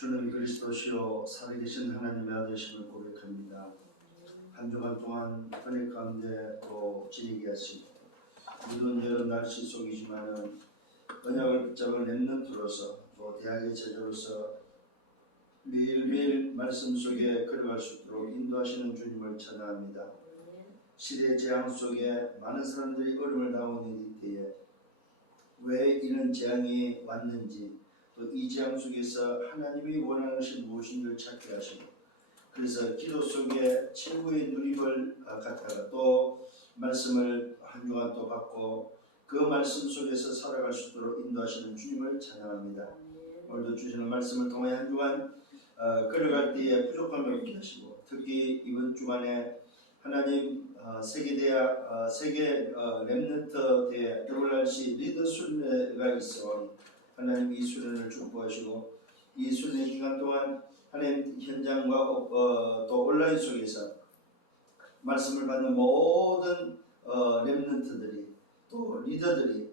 주는 그리스도시요 살아계신 하나님의 아들이심을 고백합니다. 한 주간 동안 은혜 가운데 또 지니게 하시고 무더운 여름 날씨 속이지만은 언약을 붙잡은 렘넌트로서 또 대학의 제자로서 매일매일 말씀 속에 걸어갈 수 있도록 인도하시는 주님을 찬양합니다. 시대 재앙 속에 많은 사람들이 어려움을 당하고 있는 때에 왜 이런 재앙이 왔는지 또 이 재앙 속에서 하나님이 원하는 것이 무엇인지를 찾게 하시고 그래서 기도 속에 최고의 누림을 갖다가 또 말씀을 한 주간 또 받고 그 말씀 속에서 살아갈 수 있도록 인도하시는 주님을 찬양합니다. 오늘도 주시는 말씀을 통해 한 주간 걸어갈 때에 부족함이 없게 하시고 특히 이번 주간에 하나님 세계대학 세계 렘넌트 대회 WRC 리더 순례가 있어 하나님 이 순례를 축복하시고 이 순례 기간 동안 하나님 현장과 또 온라인 속에서 말씀을 받는 모든 렘넌트들이 또 리더들이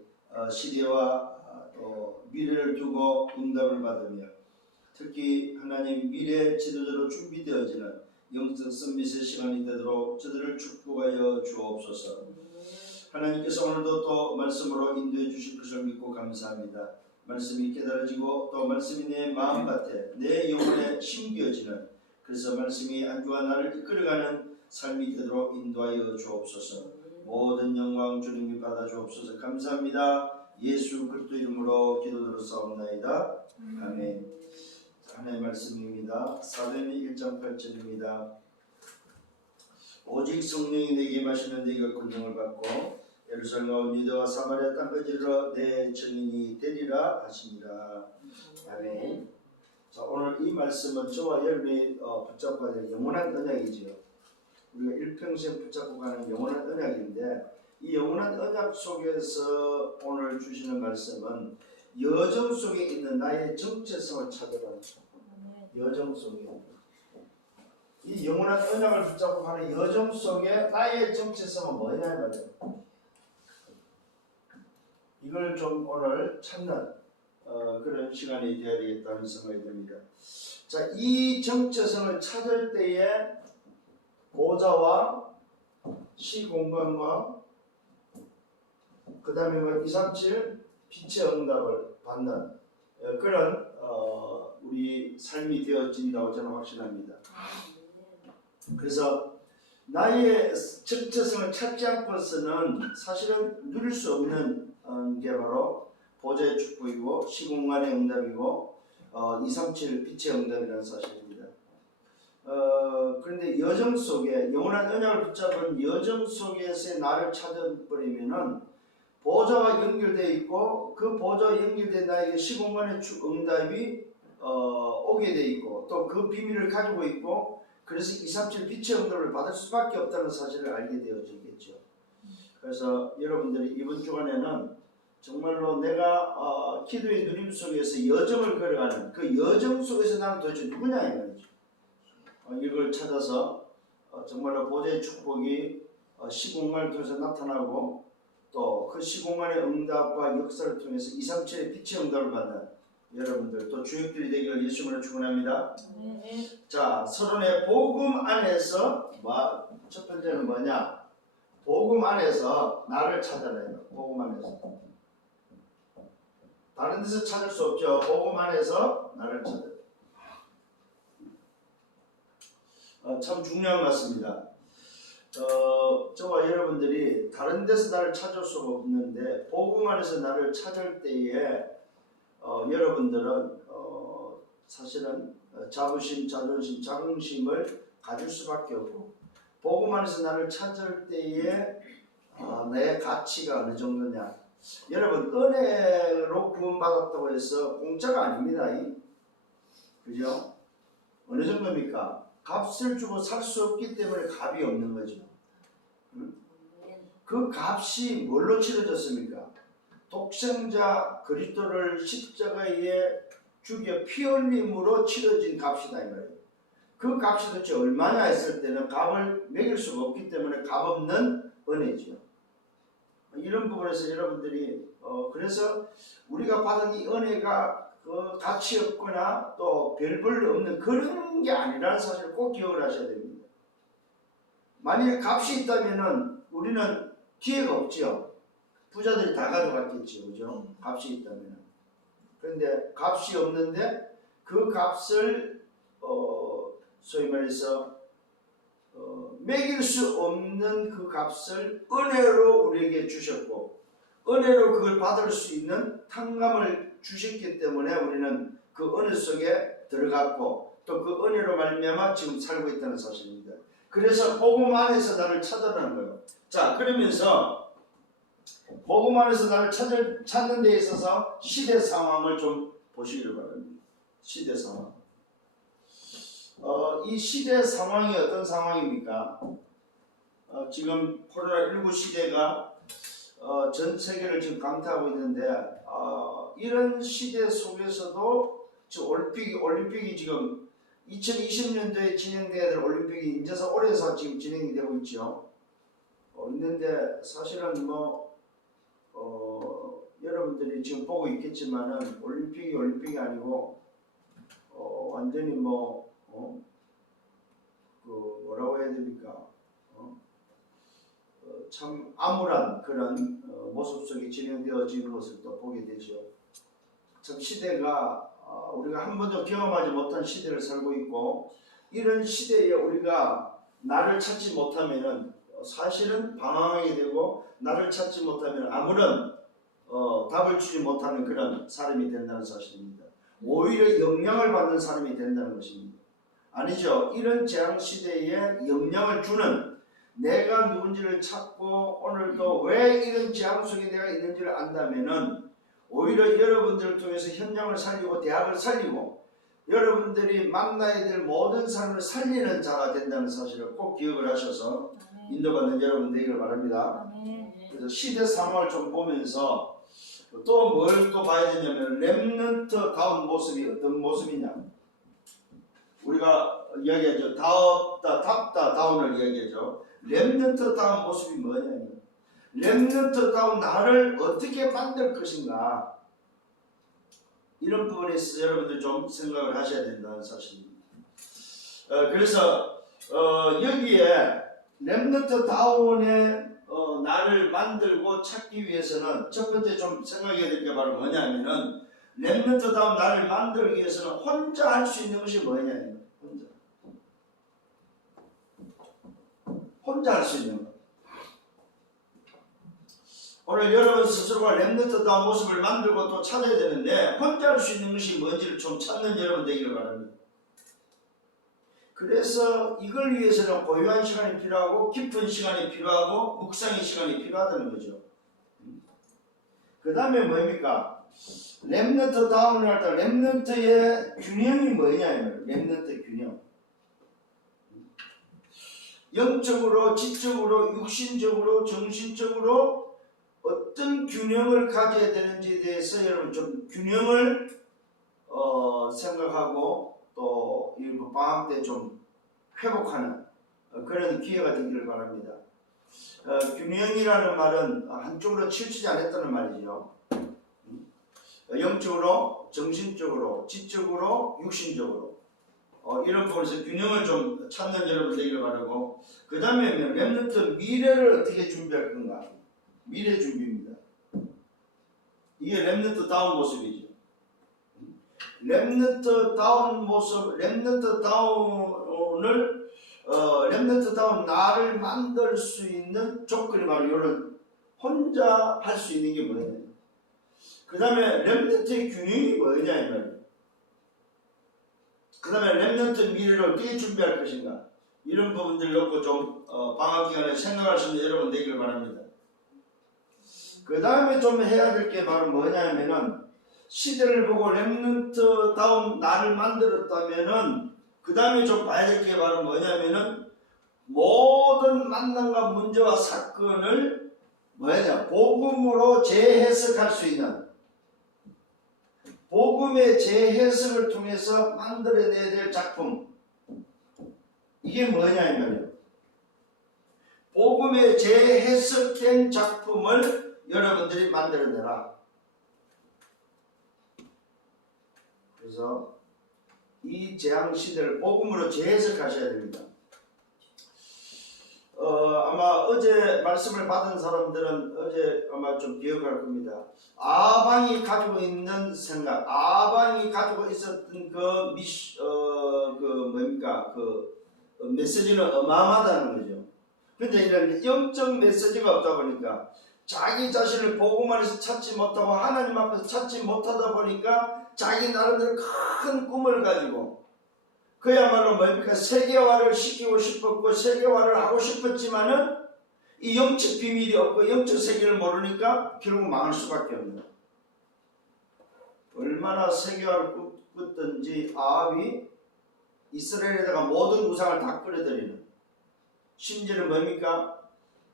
시대와 또 미래를 두고 응답을 받으며 특히 하나님 미래 지도자로 준비되어지는 영적 선밋의 시간이 되도록 저들을 축복하여 주옵소서. 하나님께서 오늘도 또 말씀으로 인도해 주실 것을 믿고 감사합니다. 말씀이 깨달아지고 또 말씀이 내 마음밭에 내 영혼에 심겨지는 그래서 말씀이 한 주간 나를 이끌어가는 삶이 되도록 인도하여 주옵소서. 모든 영광 주님이 받아 주옵소서. 감사합니다. 예수 그리스도 이름으로 기도드렸사옵나이다. 아멘. 하나님의 말씀입니다. 사도행전 1장 8절입니다. 오직 성령이 내게 임하시면 네가 권능을 받고 예루살렘과 유대와 사마리아 땅까지 이르러 내 증인이 되리라 하시니라. 아멘. 자, 오늘 이 말씀은 저와 여러분이 붙잡고 가야 될 영원한 언약이지요. 우리가 일평생 붙잡고 가는 영원한 언약인데 이 영원한 언약 속에서 오늘 주시는 말씀은 여정 속에 있는 나의 정체성을 찾으라는 여정 속에 이 영원한 언약을 붙잡고 가는 여정 속에 나의 정체성은 뭐냐 말이에요. 이걸 좀 오늘 찾는 그런 시간이 되어야 되겠다는 생각이 듭니다. 자, 이 정체성을 찾을 때에 보좌와 시공간과 그 다음에 237 빛의 응답을 받는 그런 우리 삶이 되어진다고 저는 확신합니다. 그래서 나의 정체성을 찾지 않고서는 사실은 누릴 수 없는 게 바로 보좌의 축복이고 시공간의 응답이고 237 빛의 응답이라는 사실입니다. 그런데 여정 속에 영원한 언약을 붙잡은 여정 속에서의 나를 찾아버리면은 보좌와 연결되어 있고 그 보좌와 연결된 나에게 시공간의 응답이 오게 되어 있고 또 그 비밀을 가지고 있고 그래서 237 빛의 응답을 받을 수밖에 없다는 사실을 알게 되어지겠죠. 그래서 여러분들이 이번 주간에는 정말로 내가 기도의 누림 속에서 여정을 걸어가는 그 여정 속에서 나는 도대체 누구냐 이 말이죠. 이걸 찾아서 정말로 보좌의 축복이 시공간을 통해서 나타나고 또 그 시공간의 응답과 역사를 통해서 237의 빛의 응답을 받는 여러분들 또 주역들이 되기를 예수님으로 축원합니다. 자, 서론의 복음 안에서 첫 번째는 뭐냐? 복음 안에서 나를 찾아내요. 복음 안에서. 다른 데서 찾을 수 없죠. 복음 안에서 나를 찾아요. 참 중요한 것 같습니다. 저와 여러분들이 다른 데서 나를 찾을 수가 없는데 복음 안에서 나를 찾을 때에 여러분들은 사실은 자부심, 자존심, 자긍심을 가질 수밖에 없고 복음 안에서 나를 찾을 때에 내 가치가 어느 정도냐. 여러분 은혜로 구원받았다고 해서 공짜가 아닙니다. 그죠? 어느 정도입니까? 값을 주고 살 수 없기 때문에 값이 없는 거죠. 그 값이 뭘로 치러졌습니까? 독생자 그리스도를 십자가에 죽여 피 흘림으로 치러진 값이다 이 말이에요. 그 값이 도대체 얼마냐 했을 때는 값을 매길 수가 없기 때문에 값없는 은혜죠. 이런 부분에서 여러분들이 그래서 우리가 받은 이 은혜가 그 가치 없거나 또 별 볼 없는 그런 게 아니라는 사실을 꼭 기억을 하셔야 됩니다. 만약에 값이 있다면은 우리는 기회가 없죠. 부자들이 다 가져갔겠죠, 그죠? 값이 있다면은. 그런데 값이 없는데 그 값을 소위 말해서 매길 수 없는 그 값을 은혜로 우리에게 주셨고 은혜로 그걸 받을 수 있는 탕감을 주셨기 때문에 우리는 그 은혜 속에 들어갔고 또 그 은혜로 말미암아 지금 살고 있다는 사실입니다. 그래서 복음 안에서 나를 찾아라는 거예요. 자, 그러면서 복음 안에서 나를 찾는 데 있어서 시대 상황을 좀 보시길 바랍니다. 시대 상황. 이 시대 상황이 어떤 상황입니까? 지금 코로나19 시대가 전 세계를 지금 강타하고 있는데 이런 시대 속에서도 지금 올림픽이 지금 2020년도에 진행돼야 될 올림픽이 이제서 올해서 지금 진행이 되고 있죠. 있는데 사실은 여러분들이 지금 보고 있겠지만은 올림픽이 아니고 완전히 뭐라고 해야 됩니까? 참 암울한 그런 모습 속에 진행되어지는 것을 또 보게 되죠. 참 시대가 우리가 한 번도 경험하지 못한 시대를 살고 있고 이런 시대에 우리가 나를 찾지 못하면은 사실은 방황하게 되고 나를 찾지 못하면 아무런 답을 주지 못하는 그런 사람이 된다는 사실입니다. 오히려 영향을 받는 사람이 된다는 것입니다. 아니죠. 이런 재앙 시대에 영향을 주는 내가 누군지를 찾고 오늘도 왜 이런 재앙 속에 내가 있는지를 안다면은 오히려 여러분들을 통해서 현장을 살리고 대학을 살리고 여러분들이 만나야 될 모든 사람을 살리는 자가 된다는 사실을 꼭 기억을 하셔서 인도받는 여러분 되기를 바랍니다. 그래서 시대 상황을 좀 보면서 또 뭘 또 봐야 되냐면 렘넌트 다운 모습이 어떤 모습이냐. 우리가 이야기하죠. 답다 다운을 이야기하죠. 렘넌트 다운 모습이 뭐냐면 렘넌트 다운 나를 어떻게 만들 것인가. 이런 부분에 있어서 여러분들 좀 생각을 하셔야 된다는 사실입니다. 그래서 여기에 렘넌트 다운의 나를 만들고 찾기 위해서는 첫 번째 좀 생각해야 될 게 바로 뭐냐면은 렘넌트 다운 나를 만들기 위해서는 혼자 할 수 있는 것이 뭐냐면 혼자 할 수 있는 것. 오늘 여러분 스스로가 렘넌트 다운 모습을 만들고 또 찾아야 되는데 혼자 할 수 있는 것이 뭔지를 좀 찾는 여러분 되기를 바랍니다. 그래서 이걸 위해서는 고요한 시간이 필요하고 깊은 시간이 필요하고 묵상의 시간이 필요하다는 거죠. 그 다음에 뭡니까? 렘넌트 다운을 할 때 렘넌트의 균형이 뭐냐면 렘넌트 균형. 영적으로, 지적으로, 육신적으로, 정신적으로 어떤 균형을 가져야 되는지에 대해서 여러분 좀 균형을 생각하고 또 이 방학 때 좀 회복하는 그런 기회가 되기를 바랍니다. 균형이라는 말은 한쪽으로 치우치지 않았다는 말이죠. 영적으로, 정신적으로, 지적으로, 육신적으로 이런 부분에서 균형을 좀 찾는 여러분 되기를 바라고 그 다음에 렘넌트 미래를 어떻게 준비할 건가. 미래 준비입니다. 이게 렘넌트 다운 모습이죠. 렘넌트 다운 모습, 렘넌트 다운을 렘넌트 다운 나를 만들 수 있는 조건이 바로 이런 혼자 할 수 있는 게 뭐냐. 그 다음에 렘넌트의 균형이 뭐냐면 그 다음에 렘넌트 미래를 어떻게 준비할 것인가. 이런 부분들 놓고 좀 방학 기간에 생각할 수 있는 여러분 되기를 바랍니다. 그 다음에 좀 해야 될 게 바로 뭐냐면은 시대를 보고 렘넌트 다운 나를 만들었다면은 그 다음에 좀 봐야 될 게 바로 뭐냐면은 모든 만남과 문제와 사건을 복음으로 재해석할 수 있는 복음의 재해석을 통해서 만들어내야 될 작품. 이게 뭐냐면요. 복음의 재해석된 작품을 여러분들이 만들어내라. 그래서 이 재앙 시대를 복음으로 재해석하셔야 됩니다. 아마 어제 말씀을 받은 사람들은 어제 아마 좀 기억할 겁니다. 아방이 가지고 있는 생각, 아방이 가지고 있었던 그 메시지는 어마어마하다는 거죠. 근데 이런 영적 메시지가 없다 보니까 자기 자신을 복음 안에서 찾지 못하고 하나님 앞에서 찾지 못하다 보니까 자기 나름대로 큰 꿈을 가지고 그야말로 뭡니까? 세계화를 시키고 싶었고 세계화를 하고 싶었지만은 이 영적 비밀이 없고 영적 세계를 모르니까 결국 망할 수밖에 없는. 얼마나 세계화를 꿨든지 아합이 이스라엘에다가 모든 우상을 다 끌어들이는. 심지어는 뭡니까?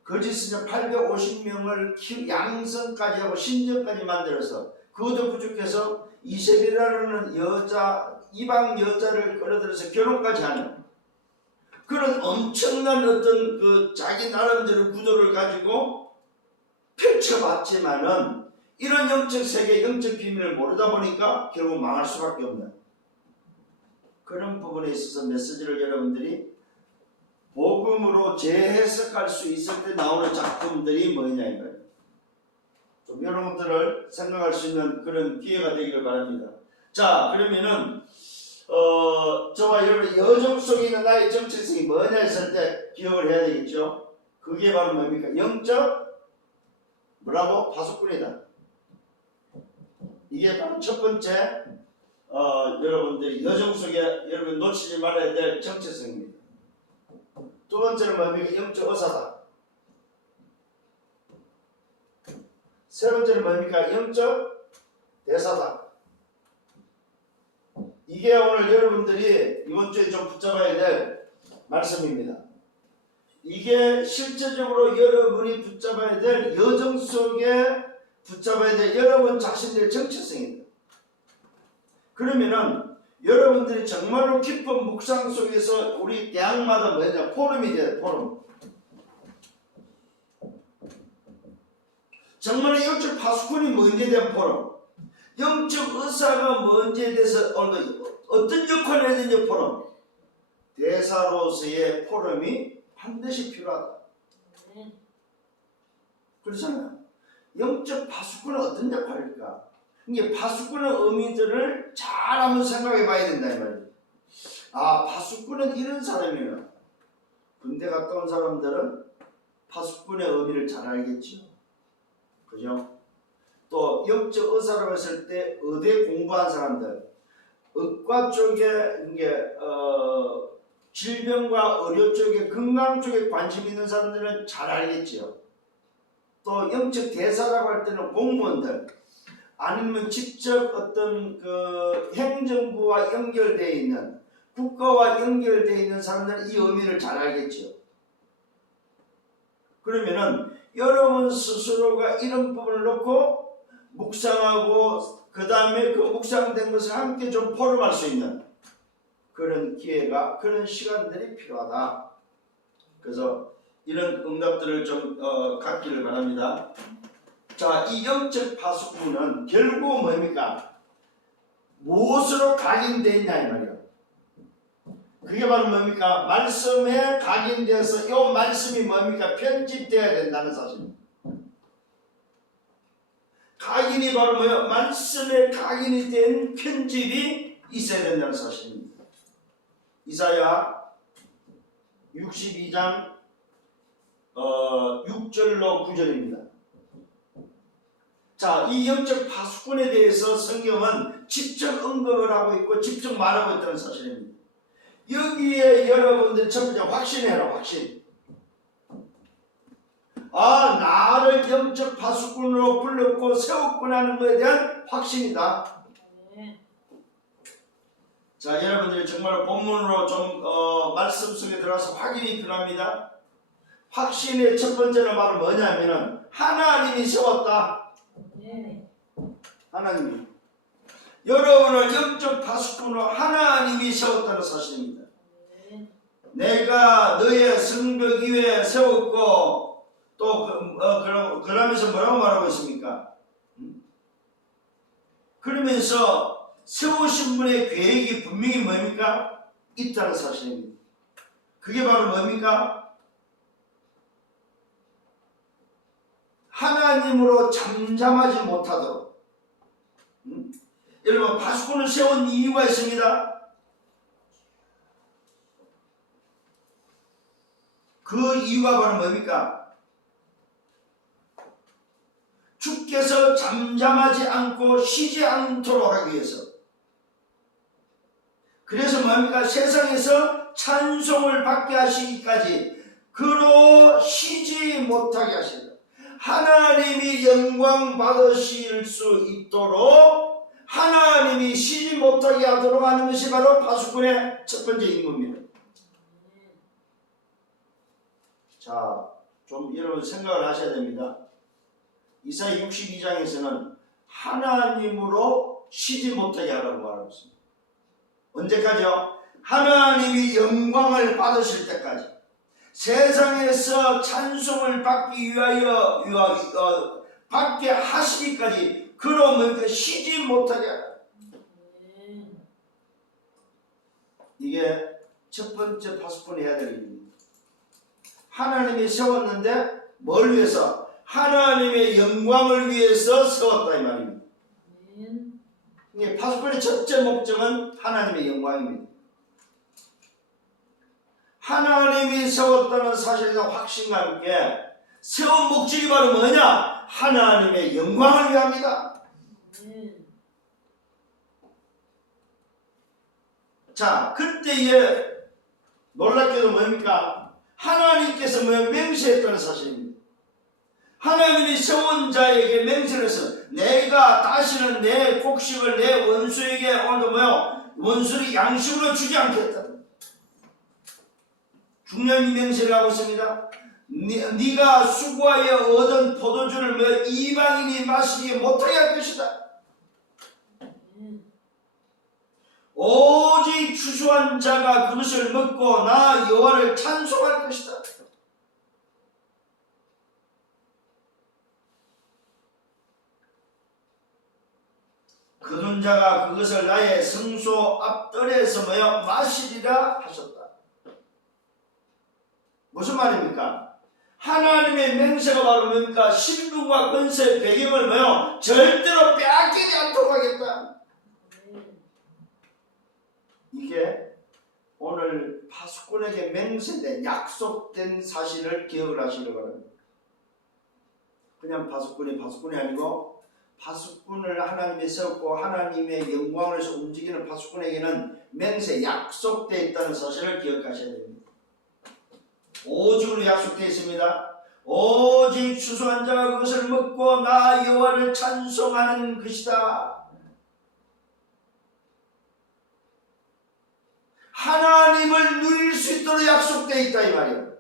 거짓 선자 850명을 양성까지 하고 신전까지 만들어서 그것도 부족해서 이세벨이라는 이방 여자를 끌어들여서 결혼까지 하는 그런 엄청난 어떤 그 자기 나름대로 구도를 가지고 펼쳐봤지만은 이런 영적 세계, 영적 비밀을 모르다 보니까 결국 망할 수밖에 없는 그런 부분에 있어서 메시지를 여러분들이 복음으로 재해석할 수 있을 때 나오는 작품들이 뭐냐 이거예요. 좀 여러분들을 생각할 수 있는 그런 기회가 되기를 바랍니다. 자, 그러면은 저와 여러분 여정 속에 있는 나의 정체성이 뭐냐 했을 때 기억을 해야 되겠죠. 그게 바로 뭡니까? 영적 뭐라고? 파수꾼이다. 이게 바로 첫 번째 여러분들이 여정 속에 여러분 놓치지 말아야 될 정체성입니다. 두 번째는 뭡니까? 영적 의사다. 세 번째는 뭡니까? 영적 대사다. 이게 오늘 여러분들이 이번 주에 좀 붙잡아야 될 말씀입니다. 이게 실제적으로 여러분이 붙잡아야 될 여정 속에 붙잡아야 될 여러분 자신들의 정체성입니다. 그러면은 여러분들이 정말로 깊은 묵상 속에서 우리 대학마다 뭐냐 포럼이 돼요. 포럼. 정말 영적 파수꾼이 뭔지에 대한 포럼. 영적 의사가 뭔지에 대해서 어떤 역할을 해야 되는지 포럼. 대사로서의 포럼이 반드시 필요하다. 그렇잖아요. 영적 파수꾼은 어떤 역할일까? 이게 파수꾼의 의미들을 잘 한번 생각해 봐야 된다 이 말이에요. 아, 파수꾼은 이런 사람이에요. 군대 갔다 온 사람들은 파수꾼의 의미를 잘 알겠죠. 그죠? 또 영적 의사라고 했을 때 의대 공부한 사람들, 의과 쪽에 이게 질병과 의료 쪽에 건강 쪽에 관심 있는 사람들은 잘 알겠지요. 또 영적 대사라고 할 때는 공무원들 아니면 직접 어떤 그 행정부와 연결되어 있는 국가와 연결되어 있는 사람들은 이 의미를 잘 알겠죠. 그러면은 여러분 스스로가 이런 부분을 놓고 묵상하고 그 다음에 그 묵상된 것을 함께 좀 포럼할 수 있는 그런 기회가 그런 시간들이 필요하다. 그래서 이런 응답들을 좀 갖기를 바랍니다. 자, 이 영적 파수꾼은 결국 뭡니까? 무엇으로 각인되어 있냐 이 말이에요. 그게 바로 뭡니까? 말씀에 각인되어서 이 말씀이 뭡니까? 편집되어야 된다는 사실입니다. 각인이 바로 뭐예요? 말씀에 각인이 된 편집이 있어야 된다는 사실입니다. 이사야 62장 6절로 9절입니다. 자, 이 영적 파수꾼에 대해서 성경은 직접 언급을 하고 있고 직접 말하고 있다는 사실입니다. 여기에 여러분들 첫 번째 확신해라. 확신. 아, 나를 영적 파수꾼으로 불렀고 세웠구나 하는 것에 대한 확신이다. 자, 여러분들이 정말 본문으로 좀 말씀 속에 들어가서 확인이 필요합니다. 확신의 첫 번째는 바로 뭐냐면은 하나님이 세웠다. 하나님이 여러분을 영적 파수꾼으로 하나님이 세웠다는 사실입니다. 내가 너의 성벽 위에 세웠고 또 그러면서 뭐라고 말하고 있습니까? 그러면서 세우신 분의 계획이 분명히 뭡니까? 있다는 사실입니다. 그게 바로 뭡니까? 하나님으로 잠잠하지 못하도록. 여러분, 파수꾼을 세운 이유가 있습니다. 그 이유가 바로 뭡니까? 주께서 잠잠하지 않고 쉬지 않도록 하기 위해서. 그래서 뭡니까? 세상에서 찬송을 받게 하시기까지 그로 쉬지 못하게 하신다. 하나님이 영광 받으실 수 있도록 하나님이 쉬지 못하게 하도록 하는 것이 바로 파수꾼의 첫 번째 임무입니다. 자, 좀 여러분 생각을 하셔야 됩니다. 이사야 62장에서는 하나님으로 쉬지 못하게 하라고 말하고 있습니다. 언제까지요? 하나님이 영광을 받으실 때까지, 세상에서 찬송을 받기 위하여 받게 하시기까지 그러면 쉬지 못하게 하라. 이게 첫 번째 파수꾼이 해야 될 일입니다. 하나님이 세웠는데 뭘 위해서? 하나님의 영광을 위해서 세웠다 이 말입니다. 파수꾼의 첫째 목적은 하나님의 영광입니다. 하나님이 세웠다는 사실과 확신과 함께 세운 목적이 바로 뭐냐? 하나님의 영광을 위함이다. 자, 그때에 놀랍게도 뭡니까? 하나님께서 맹세했다는 사실입니다. 하나님이 세운 자에게 맹세를 해서 내가 다시는 내 곡식을 내 원수에게 원수를 양식으로 주지 않겠다. 중요한 맹세를 하고 있습니다. 네가 수고하여 얻은 포도주를 이방인이 마시지 못하게 할 것이다. 오직 추수한 자가 그것을 먹고 나 여호와를 찬송할 것이다. 거둔 자가 그것을 나의 성소 앞뜰에서 마시리라 하셨다. 무슨 말입니까? 하나님의 맹세가 바로 뭡니까? 신분과 권세 배경을 절대로 빼앗기지 않도록 하겠다. 이게 오늘 파수꾼에게 맹세된 약속된 사실을 기억을 하시기 바랍니다. 그냥 파수꾼이 아니고 파수꾼을 하나님이 세웠고 하나님의 영광을 위해서 움직이는 파수꾼에게는 맹세, 약속되어 있다는 사실을 기억하셔야 됩니다. 오직으로 약속되어 있습니다. 오직 추수한 자가 그것을 먹고 나 여호와를 찬송하는 것이다. 하나님을 누릴 수 있도록 약속되어 있다 이 말이에요.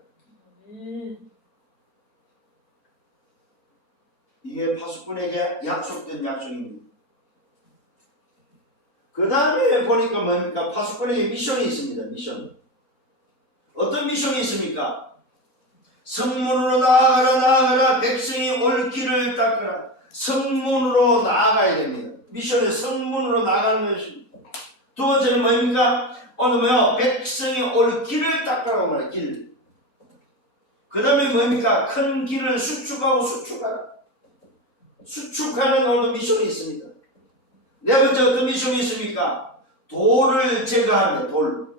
이게 파수꾼에게 약속된 약속입니다. 그 다음에 보니까 뭡니까? 파수꾼에게 미션이 있습니다. 미션. 어떤 미션이 있습니까? 성문으로 나아가라 백성이 올 길을 닦으라. 성문으로 나아가야 됩니다. 미션의 성문으로 나아가는 것입니다. 두 번째는 뭡니까? 오늘 백성이 올 길을 닦으라고 말해요. 길. 그 다음에 뭡니까? 큰 길을 수축하고 수축하는 오늘 미션이 있습니다. 네 번째 어떤 미션이 있습니까? 돌을 제거하는 돌.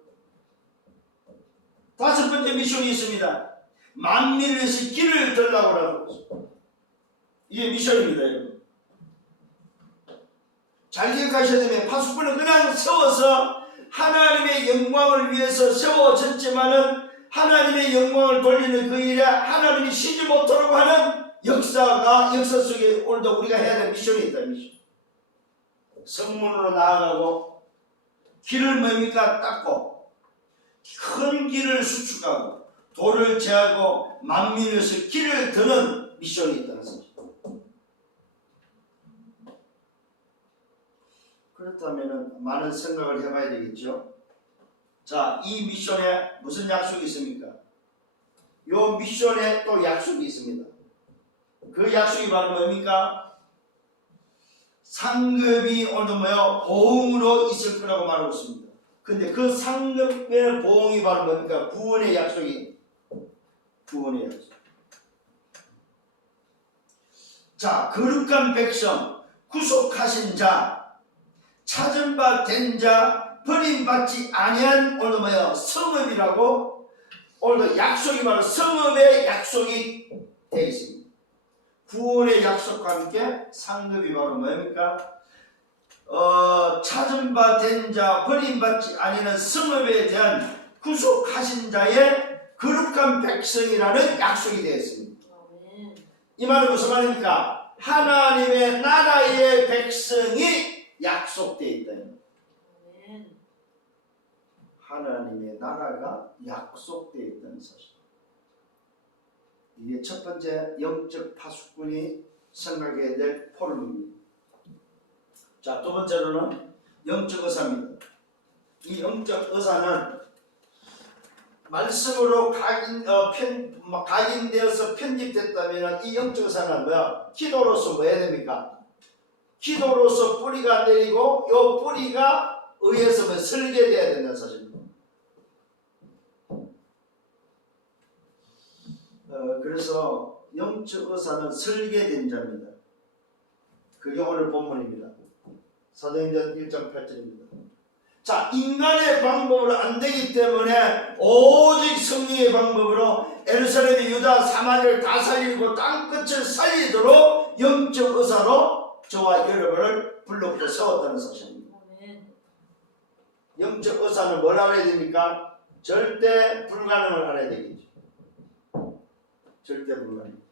다섯 번째 미션이 있습니다. 만민을 위해서 길을 들라고 하고 이게 미션입니다. 여러분. 잘 기억하셔야 되면 파수꾼은 그냥 세워서 하나님의 영광을 위해서 세워졌지만은 하나님의 영광을 돌리는 그 일에 하나님이 쉬지 못하도록 하는 역사 속에 오늘도 우리가 해야 될 미션이 있다. 미션. 성문으로 나아가고 길을 닦고 큰 길을 수축하고 돌을 제하고 만민을 위해서 길을 드는 미션이 있다는 사실. 그렇다면 많은 생각을 해봐야 되겠죠. 자, 이 미션에 무슨 약속이 있습니까? 이 미션에 또 약속이 있습니다. 그 약속이 바로 뭡니까? 상급이 오늘도 뭐요? 보응으로 있을 거라고 말하고 있습니다. 근데 그 상급의 보응이 바로 뭡니까? 구원의 약속이. 구원의 약속. 자, 거룩한 백성, 구속하신 자, 찾은 바 된 자, 버림받지 아니한 오늘 뭐예요? 성읍이라고. 오늘도 약속이 바로 성읍의 약속이 되어 있습니다. 구원의 약속과 함께 상급이 바로 뭡니까? 찾은 바 된 자, 버림받지 아니하는 성읍에 대한 구속하신 자의 거룩한 백성이라는 약속이 되어 있습니다. 이 말은 무슨 말입니까? 하나님의 나라의 백성이 약속되어 있다. 하나님의 나라가 약속되어 있다는 사실. 이게 첫 번째 영적 파수꾼이 생각해야 될 포럼입니다. 자, 두 번째로는 영적 의사입니다. 이 영적 의사는 말씀으로 각인되어서 편집됐다면 이 영적 의사는 뭐야? 기도로서 뭐 해야 됩니까? 기도로서 뿌리가 내리고 이 뿌리가 의해서 뭐 설계되어야 된다는 사실입니다. 그래서 영적 의사는 설계된 자입니다. 그게 오늘 본문입니다. 사도행전 1장 8절입니다. 자, 인간의 방법으로 안 되기 때문에 오직 성령의 방법으로 예루살렘, 유다, 사마리아를 다 살리고 땅끝을 살리도록 영적 의사로 저와 여러분을 불러서 세웠다는 사실입니다. 영적 의사는 뭘 알아야 됩니까? 절대 불가능을 알아야 되겠죠. 절대 불가능.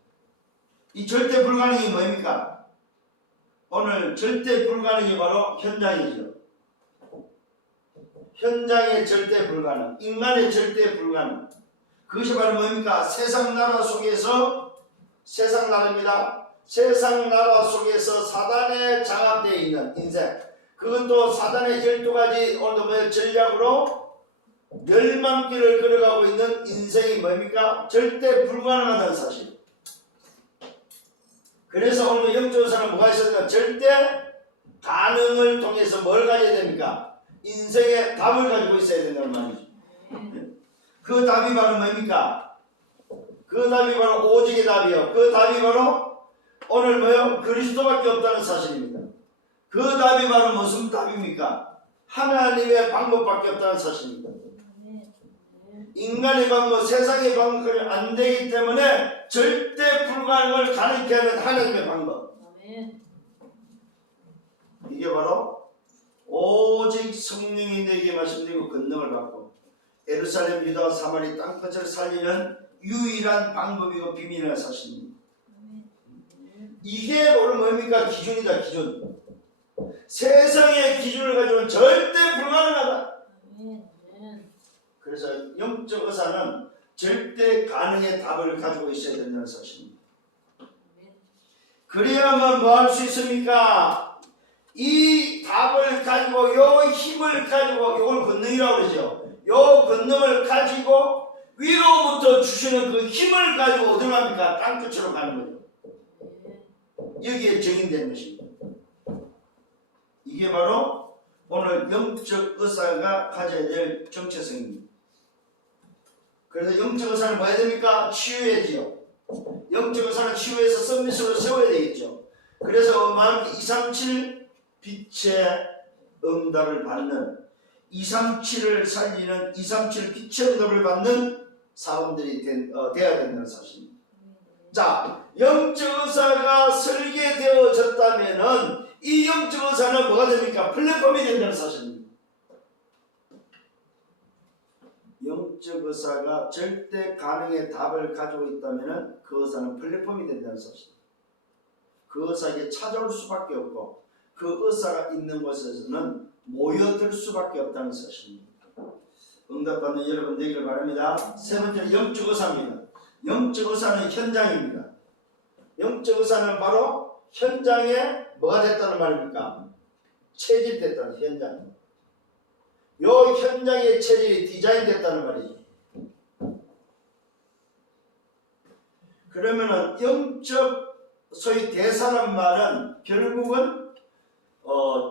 이 절대 불가능이 뭡니까? 오늘 절대 불가능이 바로 현장이죠. 현장의 절대 불가능, 인간의 절대 불가능. 그것이 바로 뭡니까? 세상 나라 속에서, 세상 나라입니다. 세상 나라 속에서 사단에 장악되어 있는 인생. 그것도 사단의 12가지 오늘 전략으로 멸망길을 걸어가고 있는 인생이 뭡니까? 절대 불가능하다는 사실. 그래서 오늘 영적으로는 뭐가 있었는가? 절대 가능을 통해서 뭘 가져야 됩니까? 인생의 답을 가지고 있어야 된다는 말이죠. 그 답이 바로 뭡니까? 그 답이 바로 오직의 답이요. 그 답이 바로 오늘 뭐요? 그리스도밖에 없다는 사실입니다. 그 답이 바로 무슨 답입니까? 하나님의 방법밖에 없다는 사실입니다. 인간의 방법, 세상의 방법이 안 되기 때문에 절대 불가능을 가리게 하는 하나님의 방법. 이게 바로 오직 성령이 너에게 말씀드리고 권능을 받고 예루살렘, 유다, 사마리 땅끝을 살리는 유일한 방법이고 비밀이라는 사실입니다. 이게 바로 뭡니까? 기준이다, 기준. 세상의 기준을 가지고는 절대 불가능하다. 그래서 영적 의사는 절대 가능의 답을 가지고 있어야 된다는 사실입니다. 그래야만 뭐 할 수 있습니까? 이 답을 가지고 요 힘을 가지고 요걸 권능이라고 그러죠. 요 권능을 가지고 위로부터 주시는 그 힘을 가지고 어디로 갑니까? 땅끝으로 가는 거죠. 여기에 적용되는 것입니다. 이게 바로 오늘 영적 의사가 가져야 될 정체성입니다. 그래서 영적 의사는 뭐 해야 됩니까? 치유해야지요. 영적 의사는 치유해서 서밋으로 세워야 되겠죠. 그래서 마음 237 빛의 응답을 받는 237을 살리는 237 빛의 응답을 받는 사람들이 되어야 된다는 사실입니다. 자, 영적 의사가 설계되어졌다면은 이 영적 의사는 뭐가 됩니까? 플랫폼이 된다는 사실입니다. 영적 의사가 절대 가능의 답을 가지고 있다면은 그 의사는 플랫폼이 된다는 사실입니다. 그 의사에게 찾아올 수밖에 없고 그 의사가 있는 곳에서는 모여들 수밖에 없다는 사실입니다. 응답받는 여러분 되기를 바랍니다. 세 번째는 영적 의사입니다. 영적 의사는 현장입니다. 영적 의사는 바로 현장에 뭐가 됐다는 말입니까? 체질됐다는 현장. 요 현장의 체질이 디자인됐다는 말이죠. 그러면은 영적 소위 대사란 말은 결국은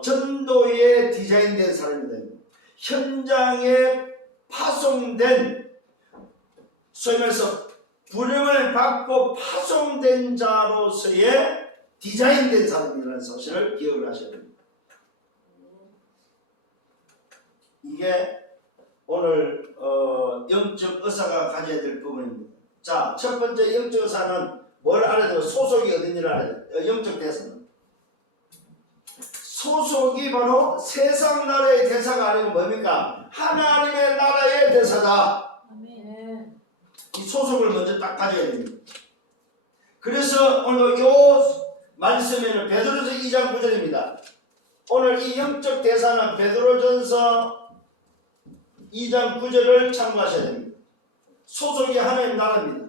전도에 디자인된 사람이다. 현장에 파송된, 소위 말해서 부름을 받고 파송된 자로서의 디자인된 사람이라는 사실을 기억을 하셔야 됩니다. 이게 오늘 영적 의사가 가져야 될 부분입니다. 자, 첫 번째 영적 의사는 뭘 알아야 돼요? 소속이 어딘지를 알아야 돼요. 영적 대사는. 소속이 바로 세상 나라의 대사가 아니고 뭡니까? 하나님의 나라의 대사다. 아멘. 이 소속을 먼저 딱 가져야 됩니다. 그래서 오늘 이 말씀에는 베드로전서 2장 9절입니다. 오늘 이 영적 대사는 베드로전서 2장 9절을 참고하셔야 됩니다. 소속이 하나님 나라입니다.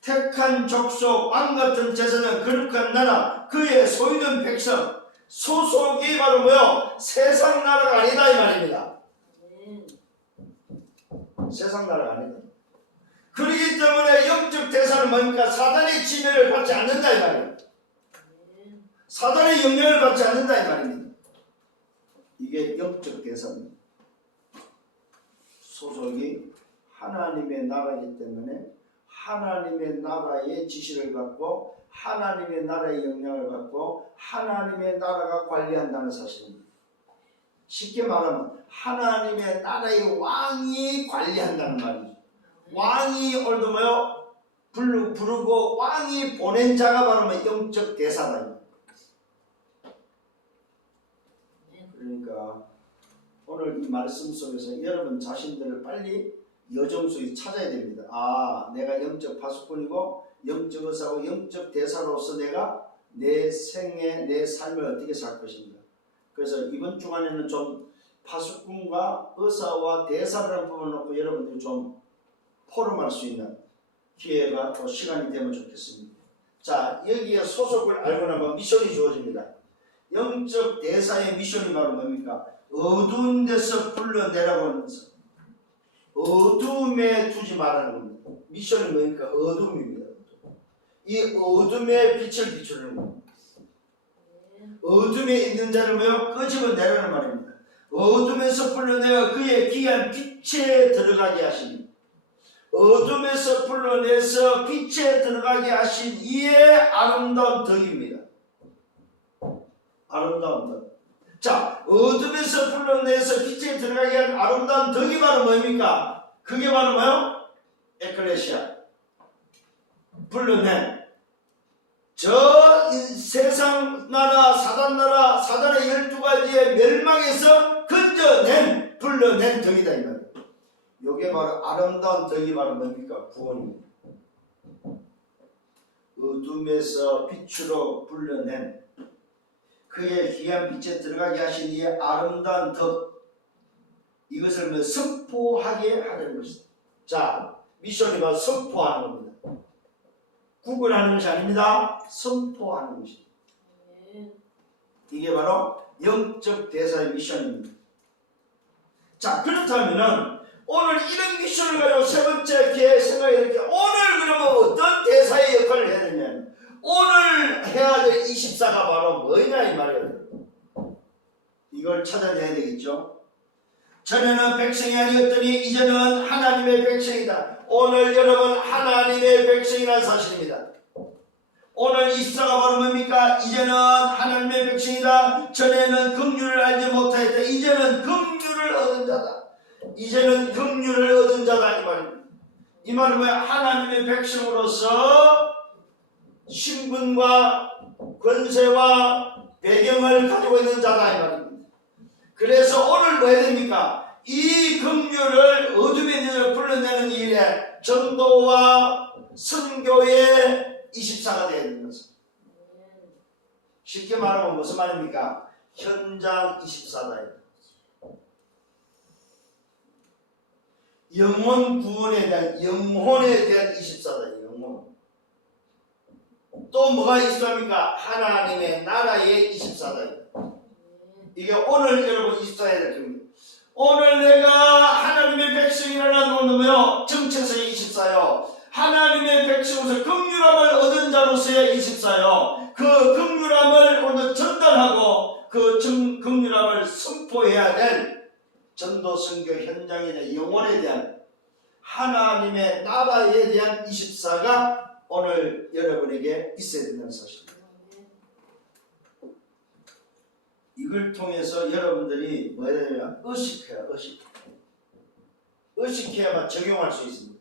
택한 족속, 왕같은 제사장, 거룩한 나라, 그의 소유된 백성. 소속이 바로 뭐요? 세상 나라가 아니다 이 말입니다. 세상 나라가 아니다. 그렇기 때문에 영적 대사는 뭡니까? 사단의 지배를 받지 않는다 이 말이에요. 사단의 영향을 받지 않는다 이 말입니다. 이게 영적 대사입니다. 소속이 하나님의 나라이기 때문에 하나님의 나라의 지시를 받고 하나님의 나라의 영향을 받고 하나님의 나라가 관리한다는 사실입니다. 쉽게 말하면 하나님의 나라의 왕이 관리한다는 말이죠. 왕이 오늘도 뭐요? 부르고 왕이 보낸 자가 바로 뭐 영적 대사다. 그러니까 오늘 이 말씀 속에서 여러분 자신들을 빨리 여정 속에 찾아야 됩니다. 아, 내가 영적 파수꾼이고 영적 의사고 영적 대사로서 내가 내 생애, 내 삶을 어떻게 살 것인가. 그래서 이번 주간에는 좀 파수꾼과 의사와 대사라는 부분을 놓고 여러분들이 좀 포럼할 수 있는 기회가 또 시간이 되면 좋겠습니다. 자, 여기에 소속을 알고 나면 미션이 주어집니다. 영적 대사의 미션이 바로 뭡니까? 어두운 데서 불러내라고 하면서 어둠에 두지 말라는 겁니다. 미션이 뭡니까? 어둠입니다. 이 어둠에 빛을 비추는 겁니다. 어둠에 있는 자를 뭐요? 끄집어내라는 말입니다. 어둠에서 불러내어 그의 귀한 빛에 들어가게 하시니, 어둠에서 불러내서 빛에 들어가게 하신 이의 아름다운 덕입니다. 아름다운 덕. 자, 어둠에서 불러내서 빛에 들어가게 한 아름다운 덕이 바로 뭡니까? 그게 바로 뭐요? 에클레시아. 불러낸. 저 세상 나라, 사단의 12가지의 멸망에서 건져낸, 불러낸 덕이다 이 말이에요. 요게 바로 아름다운 덕이 바로 뭡니까? 구원입니다. 어둠에서 빛으로 불러낸 그의 귀한 빛에 들어가게 하신 이 아름다운 덕, 이것을 뭐 선포하게 하는 것이다. 자, 미션이 바로 선포하는 겁니다. 구걸하는 것이 아닙니다. 선포하는 것입니다. 이게 바로 영적 대사의 미션입니다. 자, 그렇다면은 오늘 이런 미션을 가지고 세 번째 기회에 생각해 볼게요. 오늘 그러면 어떤 대사의 역할을 해야 되냐면 오늘 해야 될 24가 바로 뭐냐 이 말이에요. 이걸 찾아내야 되겠죠. 전에는 백성이 아니었더니 이제는 하나님의 백성이다. 오늘 여러분 하나님의 백성이라는 사실입니다. 오늘 24가 바로 뭡니까? 이제는 하나님의 백성이다. 전에는 긍휼을 알지 못하였다. 이제는 긍휼을 얻은 자다. 이제는 긍휼을 얻은 자다 이 말입니다. 이 말은 뭐야? 하나님의 백성으로서 신분과 권세와 배경을 가지고 있는 자다 이 말입니다. 그래서 오늘 뭐 해야 됩니까? 이 긍휼을 어둠에 있는 자를 불러내는 일에 전도와 선교의 24가 되어야 되는 것입니다. 쉽게 말하면 무슨 말입니까? 현장 24다. 영혼 구원에 대한, 영혼에 대한 24다. 영혼. 또 뭐가 있습니까? 하나님의 나라의 24다. 이게 오늘 여러분 24해야 될 겁니다. 오늘 내가 하나님의 백성이라는 놈이요 정체성의 24요. 하나님의 백성으로서 긍휼함을 얻은 자로서의 24요. 그 긍휼함을 오늘 전달하고 그 긍휼함을 선포해야 될 전도 선교 현장의 영혼에 대한 하나님의 나라에 대한 24가 오늘 여러분에게 있어야 된다는 사실입니다. 이걸 통해서 여러분들이 뭐 해야 되냐면 의식해야만 적용할 수 있습니다.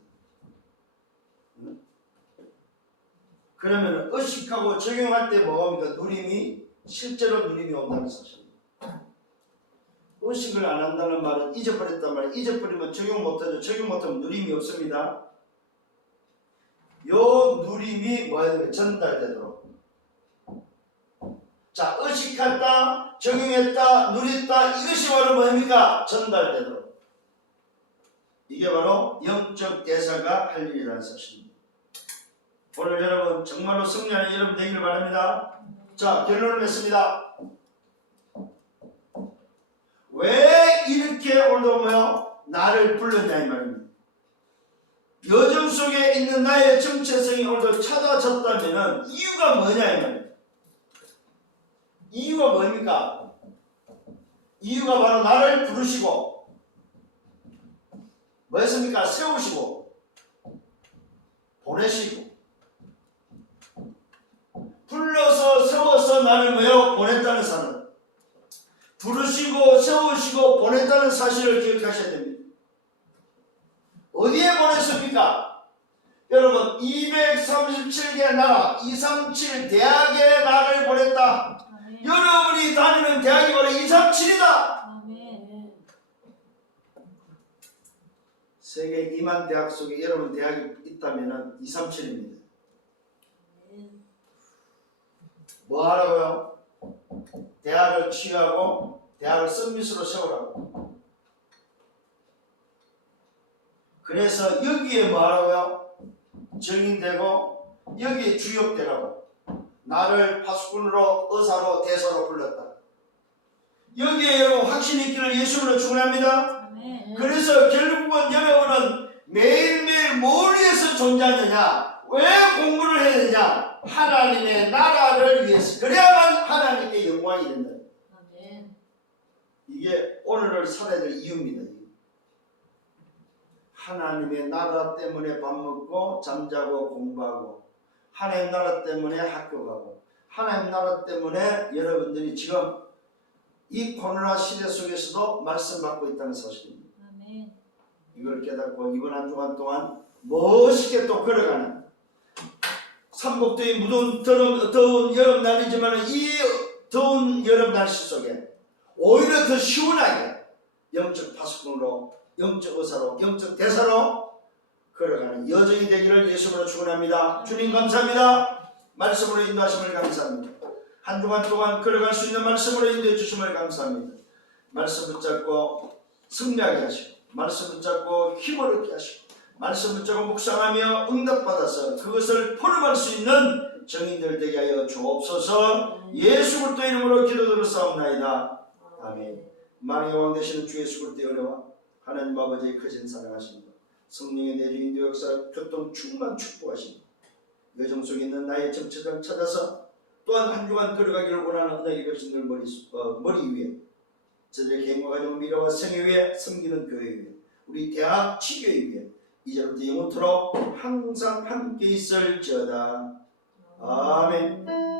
그러면 의식하고 적용할 때 뭐합니까? 누림이 실제로 누림이 온다는 사실입니다. 의식을 안 한다는 말은 잊어버렸단 말이에요. 잊어버리면 적용 못하죠. 적용 못하면 누림이 없습니다. 요 누림이 뭐예요? 전달되도록. 자, 의식했다, 적용했다, 누렸다, 이것이 바로 뭡니까? 전달되도록. 이게 바로 영적 대사가 할 일이라는 사실입니다. 오늘 여러분 정말로 승리하는 여러분 되기를 바랍니다. 자, 결론을 맺습니다. 왜 이렇게 오늘도 뭐요? 나를 불렀냐 이 말입니다. 여정 속에 있는 나의 정체성이 오늘도 찾아졌다면 이유가 뭐냐 이 말입니다. 이유가 뭡니까? 이유가 바로 나를 부르시고 뭐 했습니까? 세우시고 보내시고 불러서 세워서 나를 뭐요? 보냈다는 사람. 부르시고 세우시고 보냈다는 사실을 기억하셔야 됩니다. 어디에 보냈습니까? 여러분 237개 나라 237 대학에 나를 보냈다. 아멘. 여러분이 다니는 대학이 바로 237이다. 아멘. 세계 2만 대학 속에 여러분 대학이 있다면 237입니다. 뭐 하라고요? 대학을 취하고 대학을 서밋으로 세우라고. 그래서 여기에 뭐 하라고요? 정인되고 여기에 주역되라고. 나를 파수꾼으로 의사로 대사로 불렀다. 여기에 여러분 확신이 있기를 예수로 축원합니다. 그래서 결국은 여러분은 매일매일 뭘 위해서 존재하느냐? 왜 공부를 해야 되냐? 하나님의 나라를 위해서. 그래야만 하나님께 영광이 된다. 이게 오늘을 살아야 될 이유입니다. 하나님의 나라 때문에 밥 먹고 잠자고 공부하고 하나님 나라 때문에 학교 가고 하나님 나라 때문에 여러분들이 지금 이 코로나 시대 속에서도 말씀 받고 있다는 사실입니다. 아멘. 이걸 깨닫고 이번 한 주간 동안 멋있게 또 걸어가는 삼복도의 무더운 더운 여름 날이지만 이 더운 여름 날씨 속에 오히려 더 시원하게 영적 파수꾼으로 영적 의사로 영적 대사로 걸어가는 여정이 되기를 예수님으로 축원합니다. 주님 감사합니다. 말씀으로 인도하심을 감사합니다. 한 주간 동안 걸어갈 수 있는 말씀으로 인도해 주심을 감사합니다. 말씀 붙잡고 승리하게 하시고 말씀 붙잡고 힘을 얻게 하시고 말씀 붙잡고 묵상하며 응답받아서 그것을 포럼할 수 있는 정인들 되게 하여 주옵소서. 예수 그리스도 이름으로 기도드렸사옵나이다. 아멘. 만왕의 왕 되시는 주 예수 그리스도의 은혜와 하나님 아버지의 크신 사랑하십니다. 성령의 내주인도 역사 교통 충만 축복하십니다. 여정 속에 있는 나의 정체를 찾아서 또한 한 주간 걸어가기를 원하는 은혜의 백성들 머리 위에 저들의 개인과 가정 미래와 생애 위에 섬기는 교회 위에 우리 대학 치교회 위에 이제부터 영원토록 항상 함께 있을지어다. 아멘.